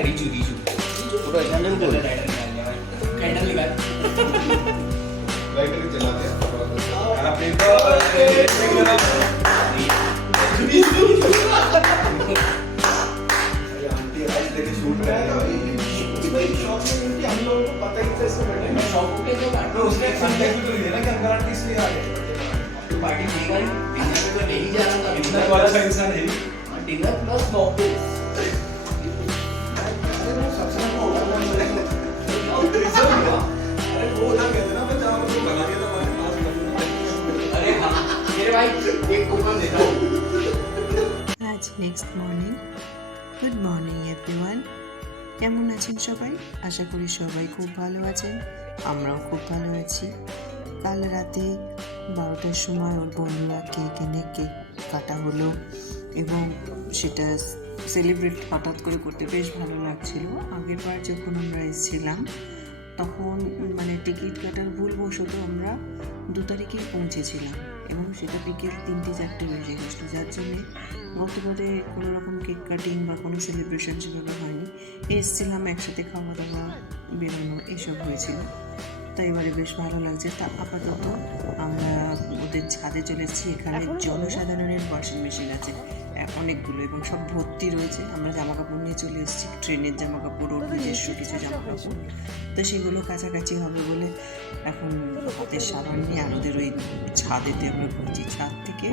है रिजू रिजू पूरा हैंडल को हैंडल लगा लाइटर चला दिया हैप्पी बर्थडे रिजू रिजू अरे आंटी आज देखिए शूट कर रही है भाई। शॉप में कि हम लोगों को पता ही कैसे बैठे मैं शॉप पे तो बैठ रहा हूँ उसने फंड तो लिया ना कि हम गारंटी इसलिए आ गए पार्टी देगा डिनर में तो नहीं जा रहा था डिनर वाला इंसान है डिनर प्लस मॉकटेल আজ next morning good morning everyone কেমন আছেন সবাই? আশা করি সবাই খুব ভালো আছেন। আমরাও খুব ভালো আছি। কাল রাতে বারোটার সময় ওর বন্ধুরা কেক এনে কেক কাটা হলো এবং সেটা সেলিব্রেট হঠাৎ করে করতে বেশ ভালো লাগছিল। আগের বার যখন আমরা এসেছিলাম তখন মানে টিকিট কাটার ভুলবশত আমরা দু তারিখেই পৌঁছেছিলাম এবং সেটা বিকেল তিনটে চারটে বেজে গেছিল। যার জন্যে গতবারে কোনো রকম কেক কাটিং বা কোনো সেলিব্রেশন সেভাবে হয়নি। এসছিলাম একসাথে খাওয়া দাওয়া বেরোনো এসব হয়েছিল। তাই এবারে বেশ ভালো লাগছে। তা আপাতত আমরা ওদের ছাদে চলেছি এখানে জনসাধারণের ওয়াশিং মেশিন আছে। অনেকগুলো এবং সব ভর্তি রয়েছে। আমরা জামা কাপড় নিয়ে চলে এসেছি। ট্রেনের জামা কাপড় ওর নিজস্ব কিছু জামা কাপড় তো সেগুলো কাছাকাছি হবে বলে এখন হাতের সাবান নিয়ে আমাদের ওই ছাদেতে আমরা ঘুরছি ছাদ থেকে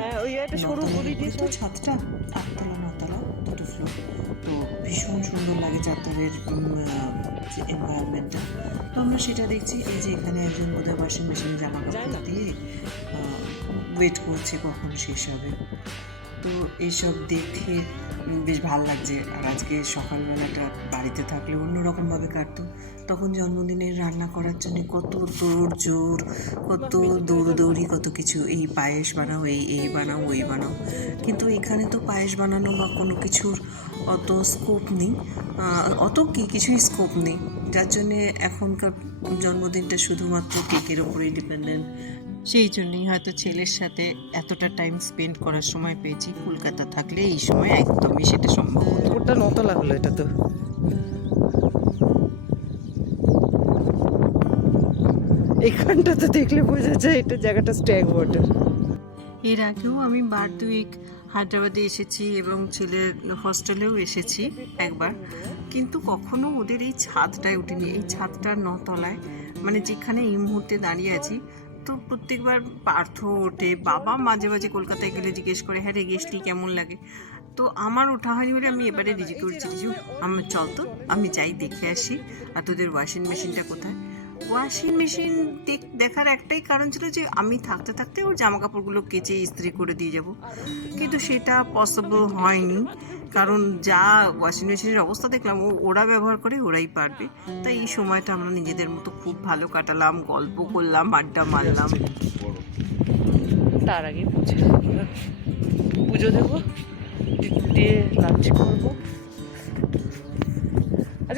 তো ছাদটা আটতলা নতলা দুটো ফ্লোর তো ভীষণ সুন্দর লাগে চারতলের এনভায়রনমেন্টটা তো আমরা সেটা দেখছি। এই যে এখানে একজন বোধহয় ওয়াশিং মেশিনে জামা কাপড় দিয়ে ওয়েট করছে কখন শেষ হবে। তো এইসব দেখে বেশ ভালো লাগছে। আর আজকে সকালবেলাটা বাড়িতে থাকলে অন্যরকমভাবে কাটতো। তখন জন্মদিনের রান্না করার জন্য কত দৌড় জোর কত দৌড়দৌড়ি, কত কিছু। এই পায়েস বানাও, এই এই বানাও, ওই বানাও। কিন্তু এখানে তো পায়েস বানানো বা কোনো কিছুর অত স্কোপ নেই। অত কি, কিছুই স্কোপ নেই। যার জন্যে এখনকার জন্মদিনটা শুধুমাত্র কেকের ওপরেই ডিপেন্ডেন্ট সেই জন্যই হয়তো ছেলের সাথে এতটা টাইম স্পেন্ড করার সময় পেয়েছি। কলকাতা থাকলে এই সময় একদমই সেটা সম্ভব হতো ওটা নতলা হলো এটা তো। এইখানটাতে দেখলে বোঝা যায় এটা জায়গাটা স্ট্যাগ ওয়াটার এর আগেও আমি বার দুয়েক হায়দ্রাবাদে এসেছি এবং ছেলের হস্টেলেও এসেছি একবার। কিন্তু কখনো ওদের এই ছাদটায় উঠিনি। এই ছাদটার নতলায় মানে যেখানে এই মুহূর্তে দাঁড়িয়ে আছি তো প্রত্যেকবার পার্থ ওঠে, বাবা মাঝে মাঝে কলকাতায় গেলে জিজ্ঞেস করে হ্যাঁ রে গেস্টলি কেমন লাগে? তো আমার ওঠা হয়নি বলে আমি এবারে রিজি করছি। রিজু আমার চল তো, আমি যাই, দেখে আসি। আর তোদের ওয়াশিং মেশিনটা কোথায়? ওয়াশিং মেশিন দেখার একটাই কারণ ছিল যে আমি থাকতে থাকতে ওর জামা কাপড়গুলো কেচে ইস্ত্রি করে দিয়ে যাব। কিন্তু সেটা পসিবল হয়নি। কারণ যা ওয়াশিং মেশিনের অবস্থা দেখলাম, ও, ওরা ব্যবহার করে, ওরাই পারবে। তাই এই সময়টা আমরা নিজেদের মতো খুব ভালো কাটালাম, গল্প করলাম, আড্ডা মারলাম। তার আগে পুজো পুজো দেবো দিয়ে লাঞ্চ করব।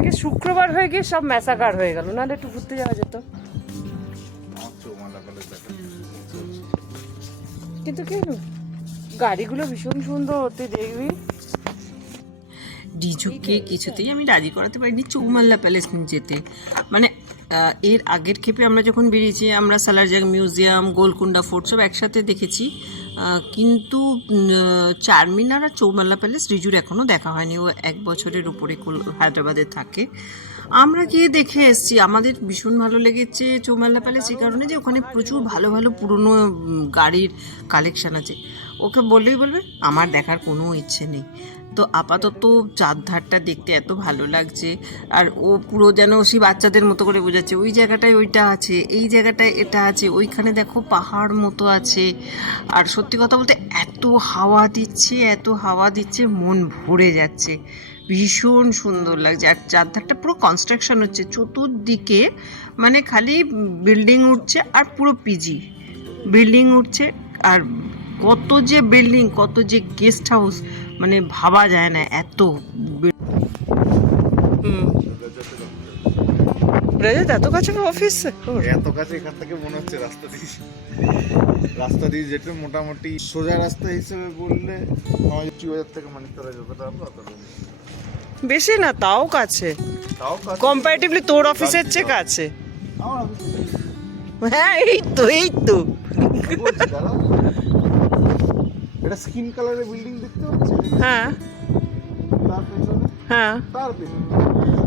আজকে শুক্রবার হয়ে গিয়ে সব ম্যাসাকার হয়ে গেল, নাহলে একটু ঘুরতে যাওয়া যেত। কিন্তু কেন গাড়িগুলো ভীষণ সুন্দর, তুই দেখবি? ডিজুকে কিছুতেই আমি রাজি করাতে পারিনি, চৌমাল্লা প্যালেস যেতে। মানে এর আগের ক্ষেপে আমরা যখন বেরিয়েছি, আমরা সালারজাং মিউজিয়াম গোলকুন্ডা ফোর্ট সব একসাথে দেখেছি। কিন্তু চারমিনার আর চৌমাল্লা প্যালেস রিজুর এখনও দেখা হয়নি। ও এক বছরের উপরে হায়দ্রাবাদে থাকে। আমরা গিয়ে দেখে এসেছি। আমাদের ভীষণ ভালো লেগেছে চৌমাল্লা প্যালেস এই কারণে যে ওখানে প্রচুর ভালো ভালো পুরনো গাড়ির কালেকশান আছে। ওকে বললেই বলবে, আমার দেখার কোনো ইচ্ছে নেই। তো আপাতত চারধারটা দেখতে এত ভালো লাগছে। আর ও পুরো যেন সেই বাচ্চাদের মতো করে বোঝাচ্ছে, ওই জায়গাটায় ওইটা আছে, এই জায়গাটায় এটা আছে, ওইখানে দেখো পাহাড় মতো আছে। আর সত্যি কথা বলতে এত হাওয়া দিচ্ছে, এত হাওয়া দিচ্ছে, মন ভরে যাচ্ছে। ভীষণ সুন্দর লাগছে। আর চারধারটা পুরো কনস্ট্রাকশন হচ্ছে, চতুর্দিকে মানে খালি বিল্ডিং উঠছে আর পুরো পিজি বিল্ডিং উঠছে আর কত যে বিল্ডিং কত যে গেস্ট হাউস মানে ভাবা যায় না এত হুম। এত কাছে অফিস এত কাছে এখান থেকে মনে হচ্ছে রাস্তা দিয়ে। রাস্তা দিয়ে যেতে মোটামুটি সোজা রাস্তা হিসেবে বললে আমাদের চুয়াজার থেকে মানিকতলা যতটা অতটা বেশি না তাও কাছে। তাও। কম্পারেটিভলি তোর অফিসের চেয়ে কাছে। আমার। হ্যাঁ এই তো এই তো। এটা স্কিন কালারের বিল্ডিং দেখতে পাচ্ছি হ্যাঁ। তার পেছনে? হ্যাঁ। তার পেছনে।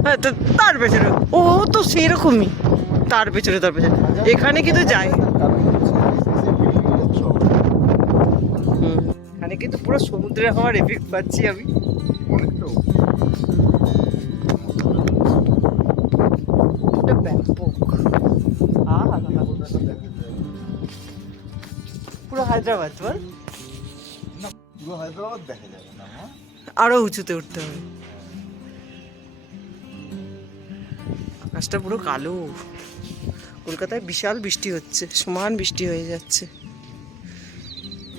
হ্যাঁ তো তার পেছনে। ও তো সেরকমই। তার পেছনে তার পেছনে। এখানে কিন্তু business এর building গুলো সব হুম। এখানে কিন্তু পুরো সমুদ্রে হওয়ার এফেক্ট পাচ্ছি আমি। অনেকটা পুরো হায়দ্রাবাদ বল। পুরো হায়দ্রাবাদ দেখা যাবে না আরও উঁচুতে উঠতে হবে। আকাশটা পুরো কালো। কলকাতায় বিশাল বৃষ্টি হচ্ছে সমান বৃষ্টি হয়ে যাচ্ছে।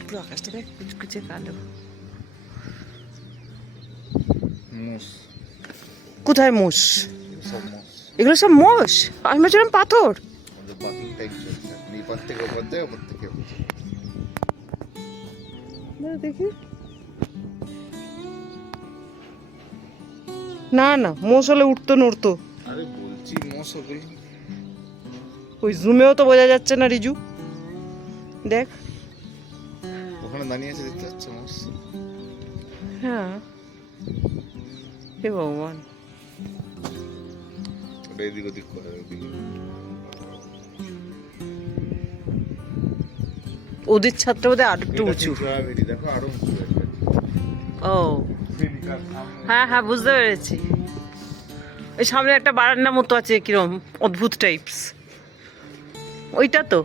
পুরো আকাশটা দেখ কুচকুচে কালো। কোথায় মোষ? এগুলো সব মোষ। আমি ভেবেছিলাম পাথর। আমাদের দাঁড়া দেখি। না না মোষ হলে উঠতো। নড়তো আরে বলছি ওই জুমেও তো বোঝা যাচ্ছে না রিজু। দেখ। ওখানে দাঁড়িয়ে আছে দেখতে পাচ্ছ মোস? হ্যাঁ। হে ভগবান। ওটা এদিক ওদিক করে ওদের ছাত্র বোধহয় আর একটু উঁচু। ও। হ্যাঁ হ্যাঁ বুঝতে পেরেছি। ওই সামনে একটা বারান্দা মতো আছে কিরম অদ্ভুত টাইপস ওইটা তো।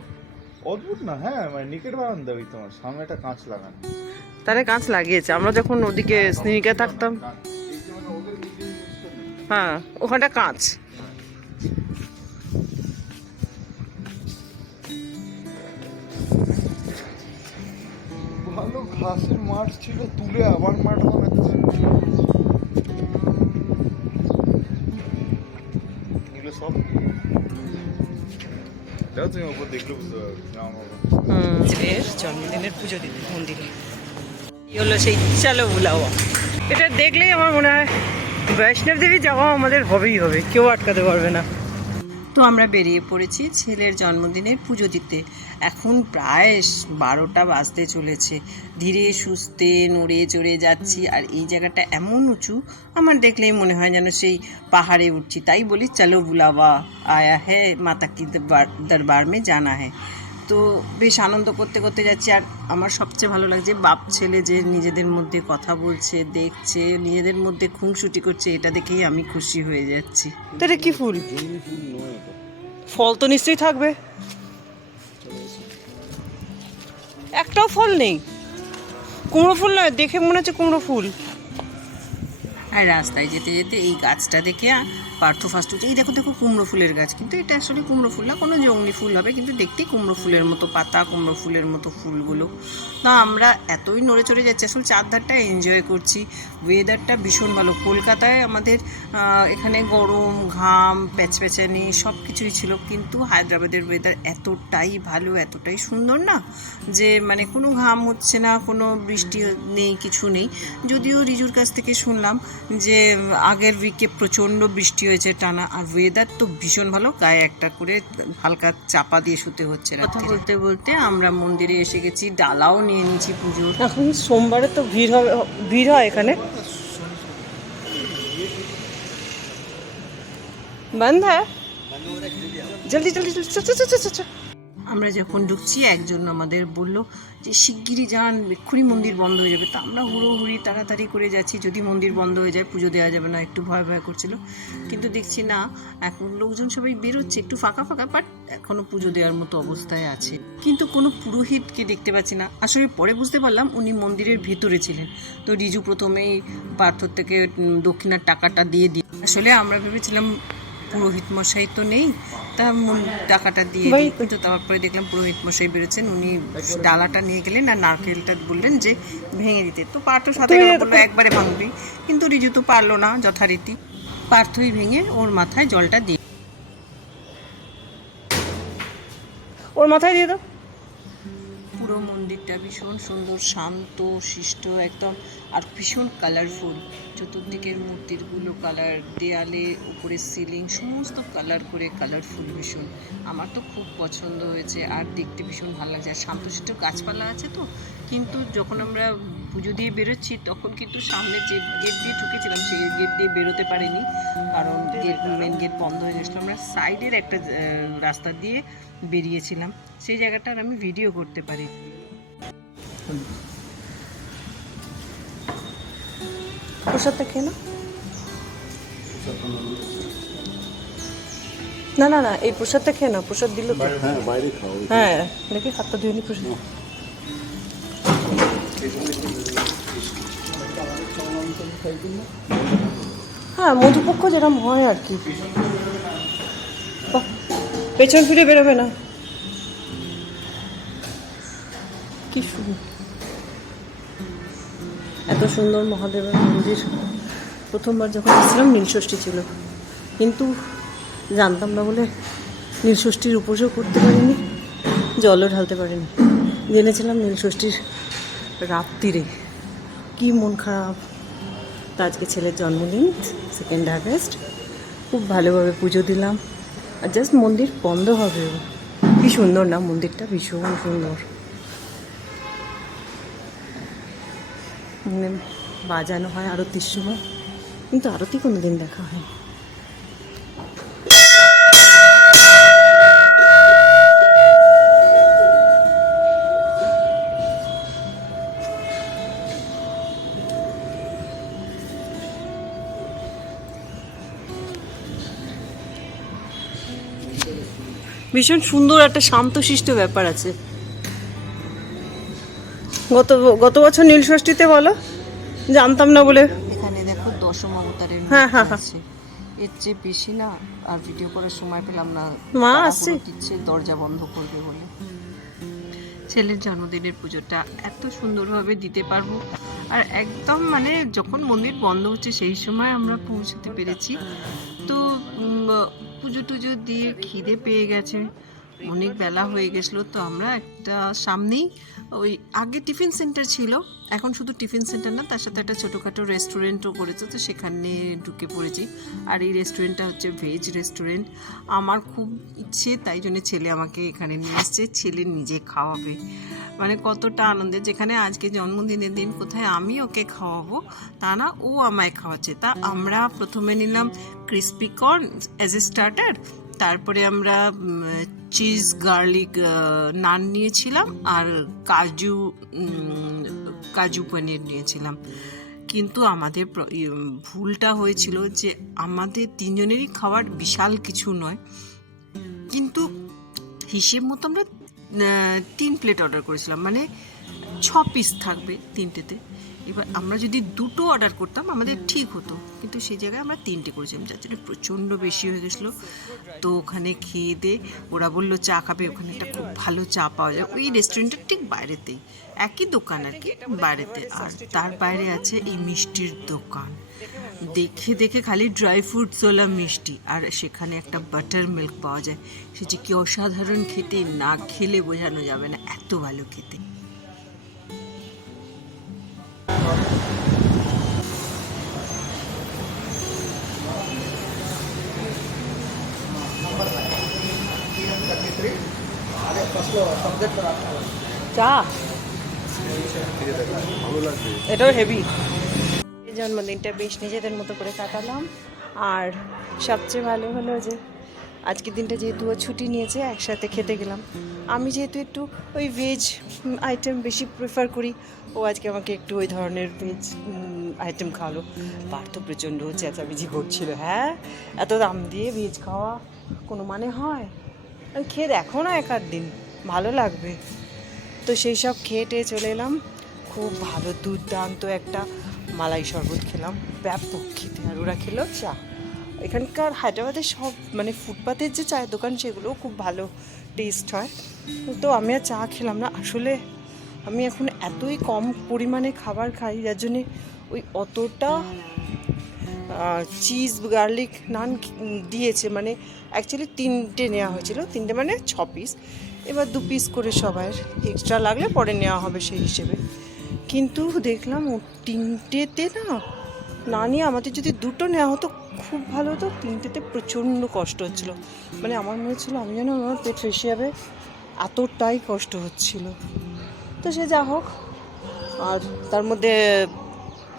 অদ্ভুত না হ্যাঁ মানে নিকেট বারান্দা ওই তোমার সামনে একটা কাঁচ লাগানো। তারে কাঁচ লাগিয়েছে আমরা যখন ওদিকে স্নিকে থাকতাম। কাঁচ। এই যে মানে। হ্যাঁ ওখানটা কাঁচ। ভালো ঘাসের মাঠ ছিল তুলে আবার মাঠ বানাচ্ছে এগুলো সব। ছেলের জন্মদিনের পুজো মন্দিরে। হলো সেই চালো বুলাওয়া। এটা দেখলেই আমার মনে হয় বৈষ্ণব দেবী যাওয়া আমাদের হবেই হবে কেউ আটকাতে পারবে না। তো আমরা বেরিয়ে পড়েছি ছেলের জন্মদিনের পুজো দিতে। এখন প্রায় বারোটা বাজতে চলেছে। ধীরে সুস্থে নড়ে চড়ে যাচ্ছি আর এই জায়গাটা এমন উঁচু, আমার দেখলেই মনে হয় যেন সেই পাহাড়ে উঠছি। তাই বলি, চলো বুলাবা আয়া হ্যাঁ মাতা কি দরবার- মে জানা হ্যাঁ তো বেশ আনন্দ করতে করতে যাচ্ছি। আর আমার সবচেয়ে ভালো লাগছে, বাপ ছেলে যে নিজেদের মধ্যে কথা বলছে, দেখছে, নিজেদের মধ্যে খুনসুটি করছে, এটা দেখেই আমি খুশি হয়ে যাচ্ছি। তো এটা কি ফুল? ফল তো নিশ্চয়ই থাকবে। একটাও ফল নেই। কুমড়ো ফুল নয়, দেখে মনে হচ্ছে কুমড়ো ফুল। আর রাস্তায় যেতে যেতে এই গাছটা দেখে পার্থ ফার্স্ট হচ্ছে এই দেখো দেখো, কুমড়ো ফুলের গাছ। কিন্তু এটা আসলে কুমড়ো ফুল না, কোনো জঙ্গলি ফুল হবে, কিন্তু দেখতে কুমড়ো ফুলের মতো পাতা, কুমড়ো ফুলের মতো ফুলগুলো। না, আমরা এতই নড়ে চড়ে যাচ্ছি, আসলে চারধারটা এনজয় করছি। ওয়েদারটা ভীষণ ভালো। কলকাতায় আমাদের এখানে গরম ঘাম প্যাচপ্যাচানি সব কিছুই ছিল কিন্তু হায়দ্রাবাদের ওয়েদার এতটাই ভালো এতটাই সুন্দর না যে মানে কোনো ঘাম হচ্ছে না কোনো বৃষ্টি নেই কিছু নেই। যদিও রিজুর কাছ থেকে শুনলাম যে আগের উইকে প্রচণ্ড বৃষ্টি হয়েছে টানা আর ওয়েদার তো ভীষণ ভালো গায়ে একটা করে হালকা চাপা দিয়ে শুতে হচ্ছে কথা বলতে বলতে আমরা মন্দিরে এসে গেছি ডালাও নিয়ে নিয়েছি পুজোর। এখন সোমবারে তো ভিড় হবে ভিড় হয় এখানে। বন্ধ হ্যাঁ জলদি জলদি জলদি চল, চল, চল, চল, চল। আমরা যখন ঢুকছি, একজন আমাদের বলল যে, শিগগিরই যান, এক্ষুনি মন্দির বন্ধ হয়ে যাবে। তা আমরা হুড়োহুড়ি, তাড়াতাড়ি করে যাচ্ছি। যদি মন্দির বন্ধ হয়ে যায়, পুজো দেওয়া যাবে না, একটু ভয় ভয় করছিল। কিন্তু দেখছি না, এখন লোকজন সবাই বেরোচ্ছে, একটু ফাঁকা ফাঁকা, বাট এখনও পুজো দেওয়ার মতো অবস্থায় আছে। কিন্তু কোনো পুরোহিতকে দেখতে পাচ্ছি না। আসলে পরে বুঝতে পারলাম, উনি মন্দিরের ভিতরে ছিলেন। তো রিজু প্রথমেই পার্থর থেকে দক্ষিণার টাকাটা দিয়ে দিই আসলে আমরা ভেবেছিলাম পুরোহিত মশাই তো নেই তা টাকাটা দিয়ে দিই। কিন্তু তারপরে দেখলাম পুরোহিত মশাই বেরোচ্ছেন উনি ডালাটা নিয়ে গেলেন আর নারকেলটা বললেন যে ভেঙে দিতে। তো পার্থ সাথে বলল একবারে ভাঙবি কিন্তু রিজু তো পারল না যথারীতি। পার্থই ভেঙে ওর মাথায় জলটা দিয়ে ওর মাথায় দিয়ে দাও। পুরো মন্দিরটা ভীষণ সুন্দর, শান্ত, শিষ্ট, একদম, আর ভীষণ কালারফুল চতুর্দিকের মূর্তিগুলো কালার দেয়ালে, উপরে সিলিং সমস্ত কালার করে কালারফুল ভীষণ। আমার তো খুব পছন্দ হয়েছে, আর দেখতে ভীষণ ভালো লাগছে। আর শান্ত শিষ্ট গাছপালা আছে তো, কিন্তু যখন আমরা পুজো দিয়ে বেরোচ্ছি তখন কিন্তু সামনে যে গেট দিয়ে ঢুকেছিলাম সেই গেট দিয়ে বেরোতে পারিনি। কারণ গেট মেন গেট বন্ধ হয়ে গেছিল। আমরা সাইডের একটা রাস্তা দিয়ে বেরিয়েছিলাম। সেই জায়গাটার আমি ভিডিও করতে পারি। প্রসাদটা খেয়ে না না না না এই প্রসাদটা খেয়ে না প্রসাদ দিল হ্যাঁ হ্যাঁ দেখি হাতটা ধুয়ে নি প্রসাদ। হ্যাঁ মধুপক্ষ যেরকম হয় আর কি। পেছন ফিরে বেরোবে না। কি সুন্দর। এত সুন্দর মহাদেবের মন্দির। প্রথমবার যখন এসেছিলাম, নীলষষ্ঠী ছিল। কিন্তু জানতাম না বলে নীলষষ্ঠীর উপোসও করতে পারিনি, জলও ঢালতে পারিনি। জেনেছিলাম নীলষষ্ঠীর রাত্রিরে কি মন খারাপ। তা আজকে ছেলের জন্মদিন সেকেন্ড আগস্ট খুব ভালোভাবে পুজো দিলাম। আর জাস্ট মন্দির বন্ধ হবে। কি সুন্দর না, মন্দিরটা ভীষণ সুন্দর। মানে বাজানো হয় আরতির সময়, কিন্তু আরতি কোনো দিন দেখা হয় ভীষণ সুন্দর একটা শান্তশিষ্ট ব্যাপার আছে। গত গত বছর নীল ষষ্ঠীতে বলো? জানতাম না বলে। এখানে দেখো দশম অবতারের হ্যাঁ, হ্যাঁ, হ্যাঁ। এর চেয়ে বেশি না আর ভিডিও করার সময় পেলাম না। মা আসছে? দিচ্ছে দরজা বন্ধ করবে বলে। ছেলের জন্মদিনের পুজোটা এত সুন্দরভাবে দিতে পারব। আর একদম মানে যখন মন্দির বন্ধ হচ্ছে সেই সময় আমরা পৌঁছতে পেরেছি। তো পুজো টুজো দিয়ে খিদে পেয়ে গেছে। অনেক বেলা হয়ে গেছিল, তো আমরা একটা সামনেই ওই আগে টিফিন সেন্টার ছিল, এখন শুধু টিফিন সেন্টার না, তার সাথে একটা ছোটোখাটো রেস্টুরেন্টও করেছে, তো সেখানে ঢুকে পড়েছি। আর এই রেস্টুরেন্টটা হচ্ছে ভেজ রেস্টুরেন্ট আমার খুব ইচ্ছে, তাই জন্য ছেলে আমাকে এখানে নিয়ে এসছে, ছেলে নিজে খাওয়াবে। মানে কতটা আনন্দের যেখানে আজকে জন্মদিনের দিন কোথায় আমি ওকে খাওয়াবো তা না ও আমায় খাওয়াচ্ছে। তা আমরা প্রথমে নিলাম crispy corn as a starter তারপরে আমরা চিজ গার্লিক নান নিয়েছিলাম আর কাজু কাজু পনির নিয়েছিলাম। কিন্তু আমাদের ইয়ে, ভুলটা হয়েছিল যে আমাদের তিনজনেরই খাবার বিশাল কিছু নয়। কিন্তু হিসেব মতো আমরা তিন প্লেট অর্ডার করেছিলাম মানে ছ পিস থাকবে তিনটেতে। এবার আমরা যদি দুটো অর্ডার করতাম, আমাদের ঠিক হতো। কিন্তু সেই জায়গায় আমরা তিনটে করেছিলাম, যার জন্য প্রচণ্ড বেশি হয়ে গেছিল। তো ওখানে খেয়ে দিয়ে ওরা বলল, চা খাবে, ওখানে একটা খুব ভালো চা পাওয়া যায়। ওই রেস্টুরেন্টের ঠিক বাইরেতেই, একই দোকান আর কি, বাইরেতে। আর তার বাইরে আছে এই মিষ্টির দোকান। দেখে দেখে খালি ড্রাই ফ্রুট ফ্রুটসওয়ালা মিষ্টি। আর সেখানে একটা বাটার মিল্ক পাওয়া যায়। সে যে কি অসাধারণ খেতে না খেলে বোঝানো যাবে না এত ভালো খেতে। চা। এটাও হেভি জন্মদিনটা বেশ নিজেদের মতো করে কাটালাম। আর সবচেয়ে ভালো হলো যে আজকের দিনটা যেহেতু ও ছুটি নিয়েছে, একসাথে খেতে গেলাম। আমি যেহেতু একটু ওই ভেজ আইটেম বেশি প্রেফার করি, ও আজকে আমাকে একটু ওই ধরনের ভেজ আইটেম খাওয়ালো। পার্থ প্রচণ্ড চেঁচামেচি করছিল হ্যাঁ? এত দাম দিয়ে ভেজ খাওয়া কোনো মানে হয়? আমি খেয়ে দেখো না এক আধ দিন, ভালো লাগবে। তো সেই সব খেয়ে টেয়ে চলে এলাম। খুব ভালো দুর্দান্ত একটা মালাই শরবত খেলাম। ব্যাপক খেতে আর ওরা খেলো চা। এখানকার হায়দ্রাবাদের সব মানে ফুটপাতের যে চায়ের দোকান, সেগুলোও খুব ভালো টেস্ট হয়। তো আমি আর চা খেলাম না। আসলে আমি এখন এতই কম পরিমাণে খাবার খাই, যার জন্যে ওই অতটা চিজ গার্লিক নান দিয়েছে। মানে অ্যাকচুয়ালি তিনটে নেওয়া হয়েছিল। তিনটে মানে ছ পিস এবার দু পিস করে সবাই। এক্সট্রা লাগলে পরে নেওয়া হবে সেই হিসেবে। কিন্তু দেখলাম ও তিনটেতে না না নিয়ে আমাদের যদি দুটো নেওয়া হতো, খুব ভালো হতো। তিনটেতে প্রচণ্ড কষ্ট হচ্ছিল। মানে আমার মনে হচ্ছিল, আমি যেন আমার পেট ফেসে যাবে এতটাই কষ্ট হচ্ছিল। তো সে যা হোক, আর তার মধ্যে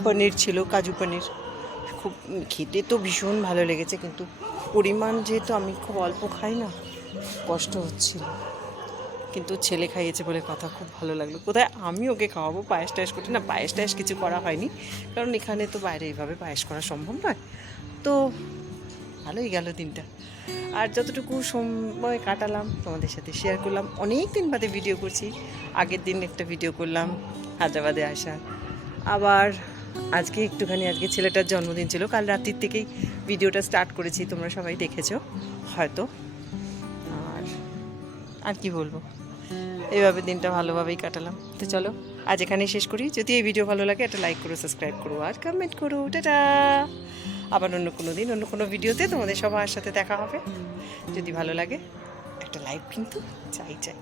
পনির ছিল, কাজু পনির। খুব খেতে তো ভীষণ ভালো লেগেছে, কিন্তু পরিমাণ যেহেতু আমি খুব অল্প খাই না, কষ্ট হচ্ছিল। কিন্তু ছেলে খাইয়েছে বলে কথা খুব ভালো লাগল। কোথায় আমি ওকে খাওয়াবো? পায়েস টায়েস করতে না, পায়েস টায়েস কিছু করা হয়নি। কারণ এখানে তো বাইরে এইভাবে পায়েস করা সম্ভব নয়। তো ভালোই গেল দিনটা। আর যতটুকু সময় কাটালাম, তোমাদের সাথে শেয়ার করলাম অনেক দিন বাদে ভিডিও করছি। আগের দিন একটা ভিডিও করলাম, হায়দ্রাবাদে আসা। আবার আজকে একটুখানি, আজকে ছেলেটার জন্মদিন ছিল। কাল রাত্রির থেকেই ভিডিওটা স্টার্ট করেছি, তোমরা সবাই দেখেছ, হয়তো। আর আর কি বলব? এইভাবে দিনটা ভালোভাবেই কাটালাম। তো চলো, আজ এখানেই শেষ করি। যদি এই ভিডিও ভালো লাগে, একটা লাইক করো সাবস্ক্রাইব করো, আর কমেন্ট করো। টাটা! আবার অন্য কোনো দিন, অন্য কোনো ভিডিওতে তোমাদের সবার সাথে দেখা হবে। যদি ভালো লাগে, একটা লাইক কিন্তু চাই চাই।